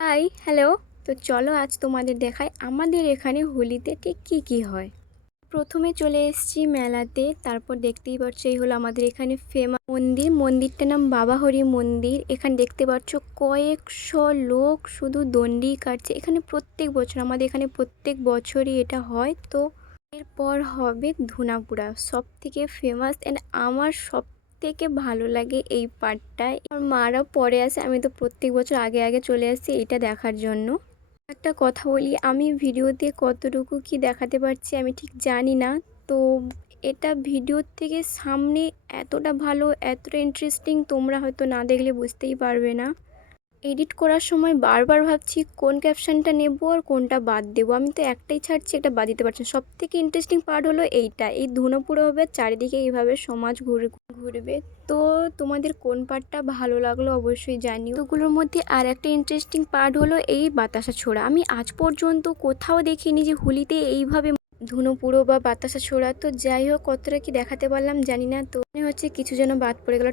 High, hello. তো চলো আজ তোমাদের দেখাই আমাদের এখানে হোলিতে ঠিক কী হয়। প্রথমে চলে এসেছি মেলাতে, তারপর দেখতেই পাচ্ছ এই হলো আমাদের এখানে ফেমাস মন্দিরটার নাম বাবা হরি মন্দির। এখানে দেখতে পাচ্ছ কয়েকশো লোক শুধু দণ্ডি কাটছে। এখানে প্রত্যেক বছর আমাদের এখানে প্রত্যেক বছরই এটা হয়। তো এরপর হবে ধুনাপুরা, সব থেকে ফেমাস অ্যান্ড আমার সব থেকে ভালো লাগে এই পার্টটায়। আমার মারা পরে আসে, আমি তো প্রত্যেক বছর আগে আগে চলে আসছি এটা দেখার জন্য। একটা কথা বলি, আমি ভিডিওতে কতটুকু কি দেখাতে পারছি আমি ঠিক জানি না। তো এটা ভিডিওর থেকে সামনে এতটা ভালো, এতটা ইন্টারেস্টিং, তোমরা হয়তো না দেখলে বুঝতেই পারবে না। এডিট করার সময় বারবার ভাবছি কোন ক্যাপশনটা নেব আর কোনটা বাদ দেবো। আমি তো একটাই ছাড়ছি, একটা বাদ দিতে পারছি না। সব থেকে ইন্টারেস্টিং পার্ট হলো এইটা, এই ধুনোপুরো হবে, চারিদিকে এইভাবে সমাজ ঘুরবে। তো তোমাদের কোন পার্টটা ভালো লাগলো অবশ্যই জানিও। তোগুলোর মধ্যে আর একটা ইন্টারেস্টিং পার্ট হলো এই বাতাসা ছোড়া। আমি আজ পর্যন্ত কোথাও দেখিনি যে হোলিতে এইভাবে ধুনোপুরো বা বাতাসা ছোড়া। তো যাই হোক, কতটা কি দেখাতে পারলাম জানি না। তো মনে হচ্ছে কিছু যেন বাদ পড়ে গেল।